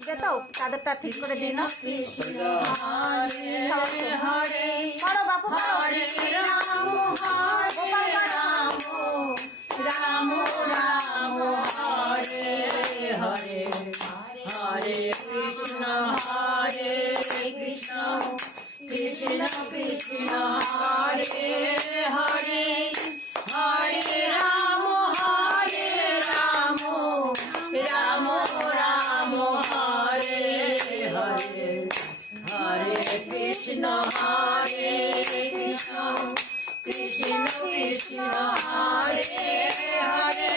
দিবে তো চাদরটা ঠিক করে দিন না। কৃষ্ণ হরে হরে করো বাপু করো। হরে রাম হরে রাম রাম রাম হরে হরে হরে কৃষ্ণ কৃষ্ণ কৃষ্ণ হরে হরে হরে রাম রাম রাম রাম হরে হরে হরে কৃষ্ণ কৃষ্ণ কৃষ্ণ হরে হরে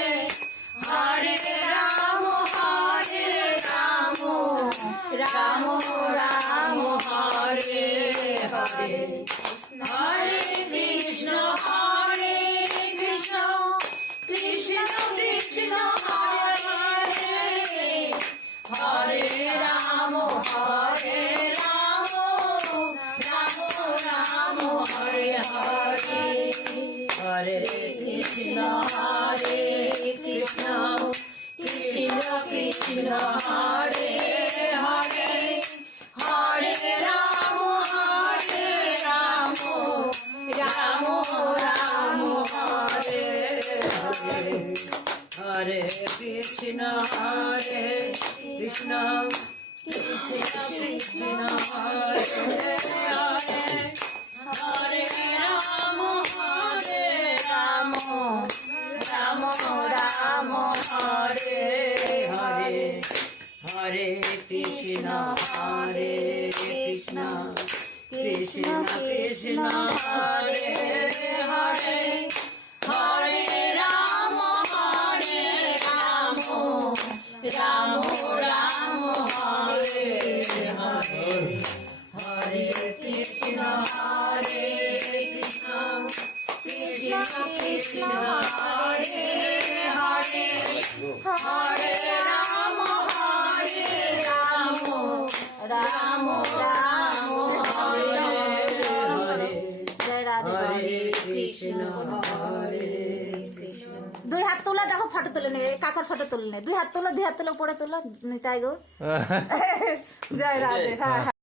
হরে রাম রাম রাম রাম হরে হরে হরে কৃষ্ণ কৃষ্ণ কৃষ্ণ কৃষ্ণ হরে হরে রাম রাম রাম হরে হরে হরে কৃষ্ণ কৃষ্ণ কৃষ্ণ কৃষ্ণ হরে হরে হরে রাম রাম রাম রাম হরে হরে হরে কৃষ্ণ কৃষ্ণ কৃষ্ণ কৃষ্ণ হরে হরে হরে রাম রাম রাম রাম হরে হরে হরে কৃষ্ণ কৃষ্ণ কৃষ্ণ কৃষ্ণ হরে হরে হরে রাম রাম রাম রাম হরে হরে হরে কৃষ্ণ কৃষ্ণ কৃষ্ণ কৃষ্ণ হরে হরে হরে রাম রাম রাম রাম হরে হরে জয় রাধে। হরে কৃষ্ণ কৃষ্ণ। দুই হাত তোলা দেখো ফটো তুলে নেবে কাকার ফটো তুলে নে। দুই হাত তোলো উপরে তোলো নিতাই গো। জয় রাধে। হ্যাঁ।